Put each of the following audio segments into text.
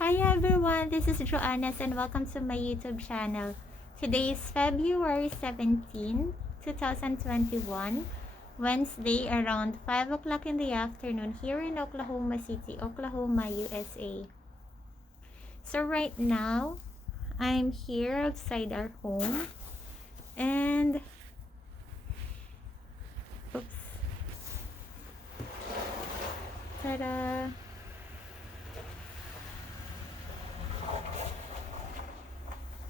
Hi everyone, this is Joanna and welcome to my YouTube channel. Today is February 17, 2021, Wednesday around 5 o'clock in the afternoon here in Oklahoma City, Oklahoma, USA. So right now, I'm here outside our home and oops, ta-da!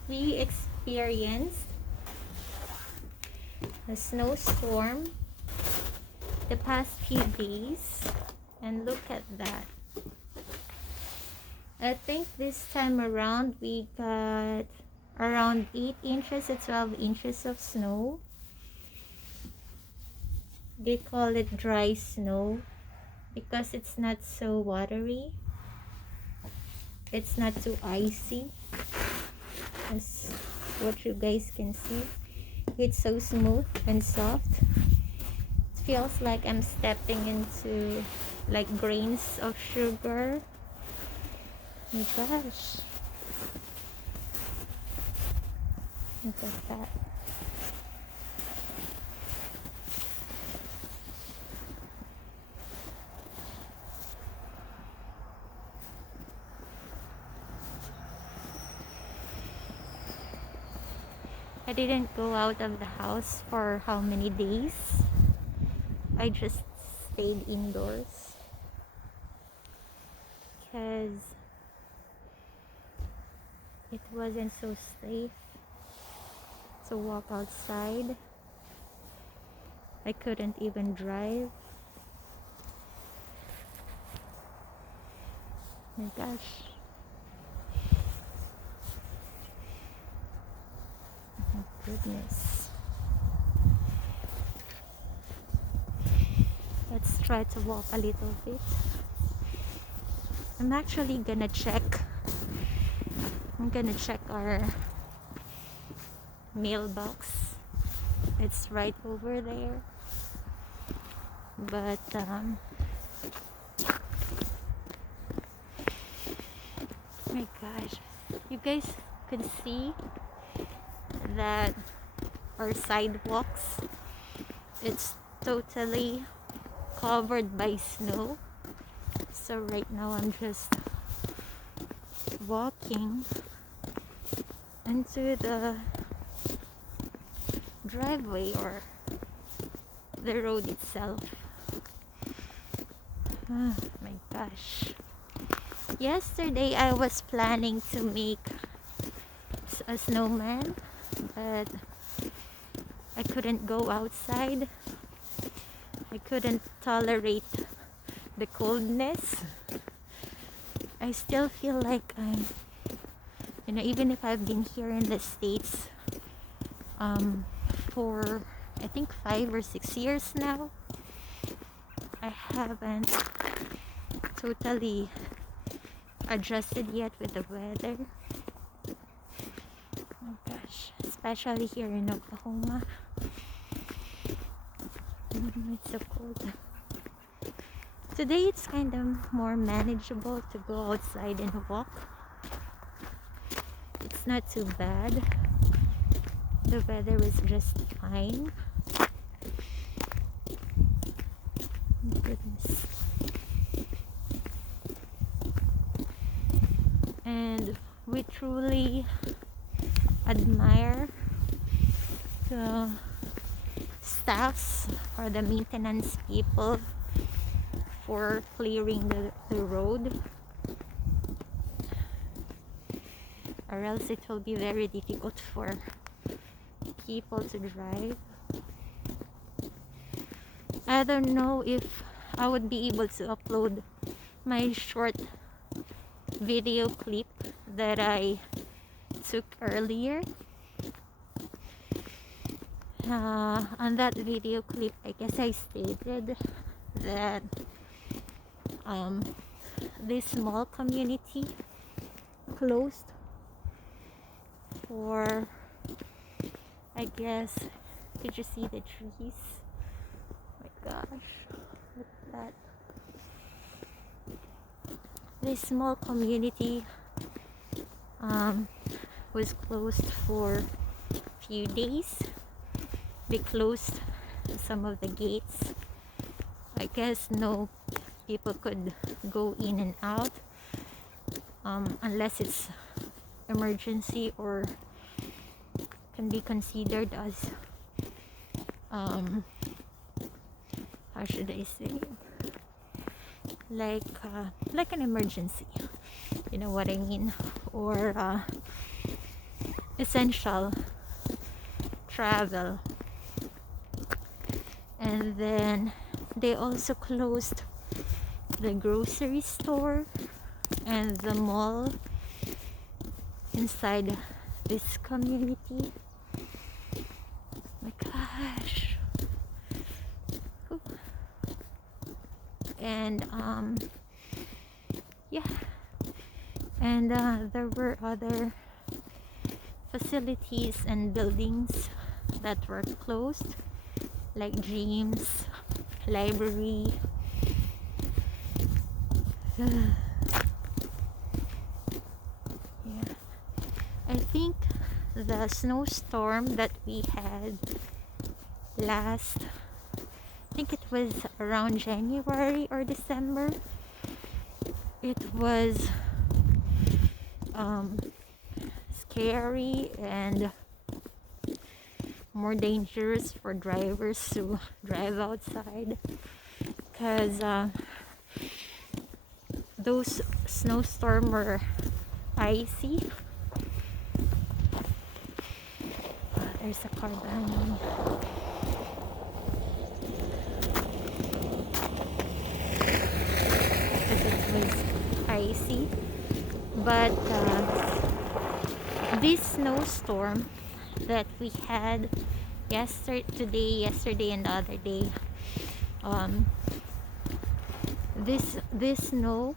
We experienced a snowstorm the past few days, and look at that. I think this time around we got around 8 inches to 12 inches of snow. They call it dry snow because it's not so watery, it's not too icy as what you guys can see. It's so smooth and soft. It feels like I'm stepping into like grains of sugar. Oh my gosh, look at that. I didn't go out of the house for how many days? I just stayed indoors because it wasn't so safe to walk outside. I couldn't even drive. Oh my gosh. Oh my goodness. Let's try to walk a little bit. I'm actually gonna check. I'm gonna check our mailbox. It's right over there. But my gosh, you guys could see that our sidewalks, it's totally covered by snow. So right now I'm just walking into the driveway or the road itself. Oh my gosh. Yesterday I was planning to make a snowman, but I couldn't go outside. I couldn't tolerate the coldness. I still feel like I'm, even if I've been here in the States for I think 5 or 6 years now, I haven't totally adjusted yet with the weather. Oh my gosh, especially here in Oklahoma. It's so cold. Today it's kind of more manageable to go outside and walk. It's not too bad. The weather is just fine. Oh goodness. And we truly admire the staffs or the maintenance people for clearing the road, or else it will be very difficult for people to drive. I don't know if I would be able to upload my short video clip that I took earlier. On that video clip, I guess I stated that this small community closed for, I guess, did you see the trees? Oh my gosh, look at that. This small community um, was closed for few days. They closed some of the gates. I guess no people could go in and out unless it's emergency or can be considered as how should I say, like an emergency, you know what I mean, or essential travel. And then they also closed the grocery store and the mall inside this community. My gosh. Ooh. And yeah, and there were other facilities and buildings that were closed, like gyms, library. Yeah, I think the snowstorm that we had last, I think it was around January or December, it was scary and more dangerous for drivers to drive outside, because those snowstorms were icy. There's a car behind me. Because it was icy. But this snowstorm that we had yesterday and the other day, this snow,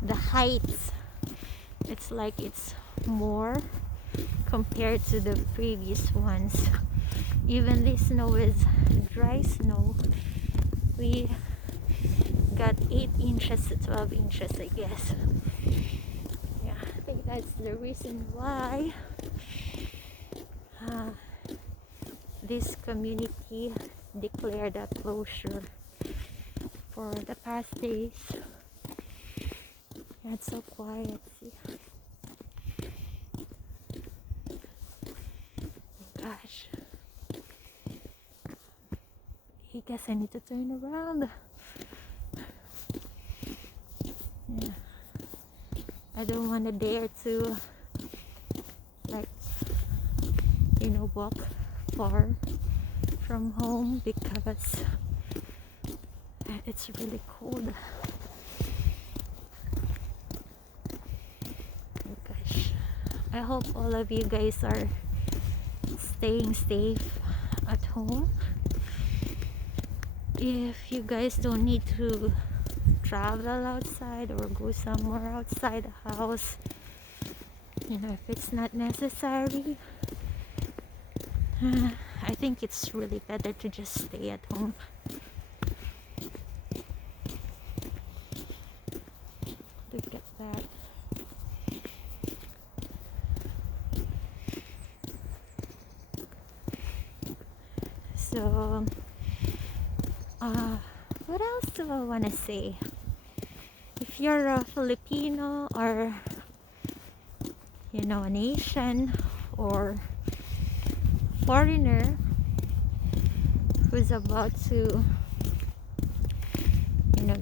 the heights, it's like it's more compared to the previous ones. Even this snow is dry snow. We got 8 inches to 12 inches, I guess. Yeah, I think that's the reason why this community declared a closure for the past days. Yeah, it's so quiet. See? Gosh, I guess I need to turn around. Yeah. I don't want to dare to, like, walk far from home because it's really cold. Oh gosh, I hope all of you guys are staying safe at home. If you guys don't need to travel outside or go somewhere outside the house, if it's not necessary, I think it's really better to just stay at home. Look at that. So what else do I want to say? If you're a Filipino or an Asian or foreigner who's about to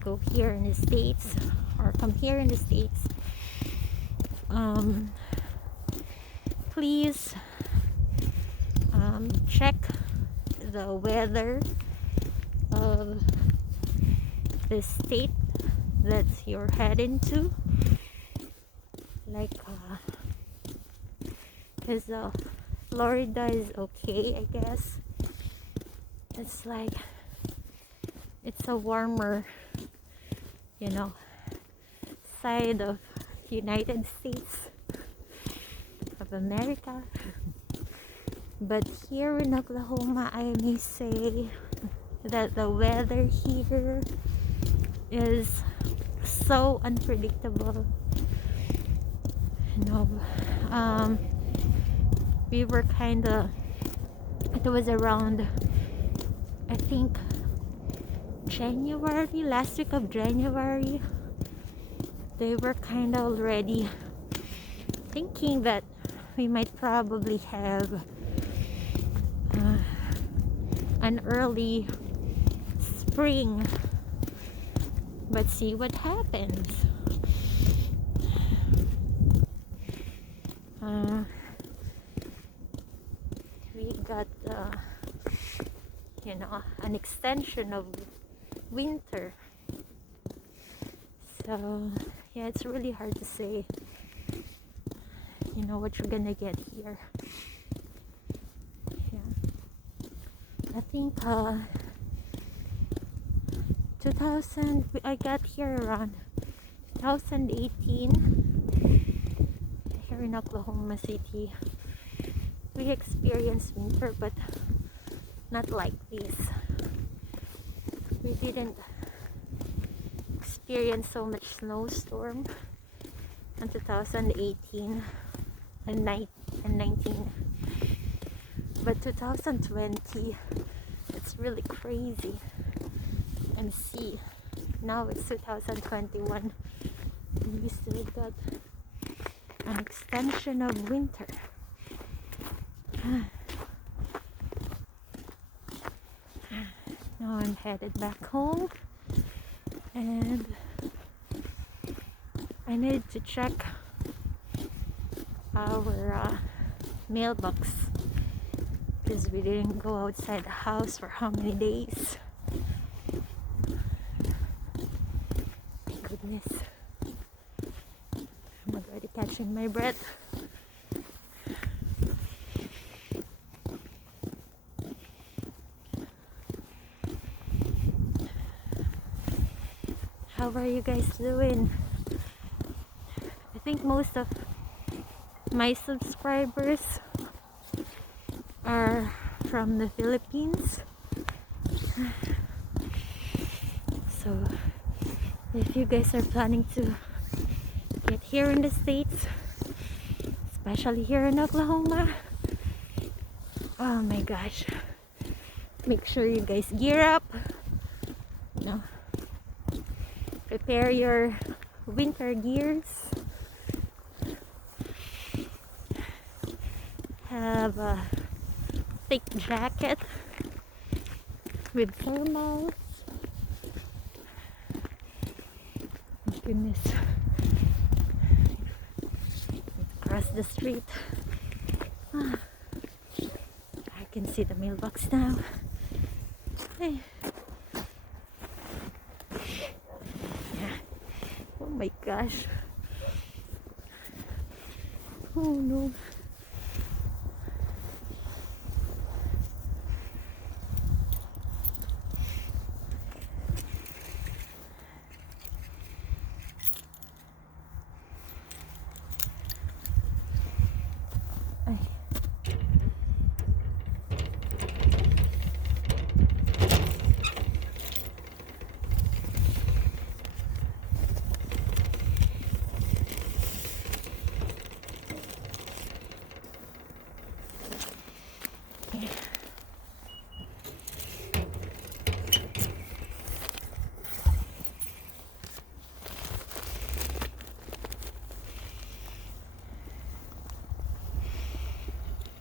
go here in the States or come here in the States, please check the weather of the state that you're heading to, like because Florida is okay, I guess. It's like it's a warmer side of United States of America. But here in Oklahoma, I may say that the weather here is so unpredictable. You know, we were kind of, it was around, I think, January, last week of January. They were kind of already thinking that we might probably have an early spring, but see what happens. We got you know, an extension of winter, so yeah, it's really hard to say, you know, what you're gonna get here. Yeah, I think 2000, I got here around 2018 here in Oklahoma City. We experienced winter, but not like this. We didn't experience so much snowstorm in 2018 and 19, but 2020, it's really crazy. And see, now it's 2021, and we still got an extension of winter. Now I'm headed back home, and I need to check our mailbox, because we didn't go outside the house for how many days. Goodness, I'm already catching my breath. How are you guys doing? I think most of my subscribers are from the Philippines. So if you guys are planning to get here in the States, especially here in Oklahoma, oh my gosh, make sure you guys gear up. You know, prepare your winter gears. Have a thick jacket with thermals. Oh goodness. Across the street. I can see the mailbox now. Hey. Yeah. Oh my gosh. Oh no.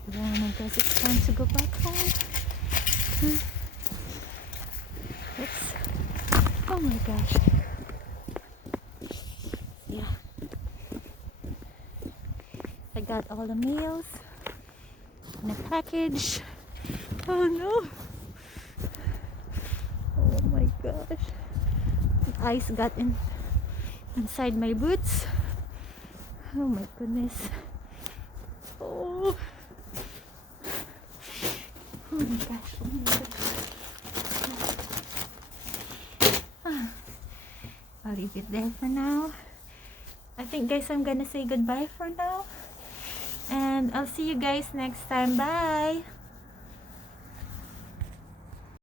Then I guess it's time to go back home. Oops. Oh my gosh. Yeah. I got all the meals in a package. Oh no. Oh my gosh. The ice got inside my boots. Oh my goodness. Oh. Oh my gosh, oh my gosh. I'll leave it there for now. I think guys, I'm gonna say goodbye for now. And I'll see you guys next time. Bye!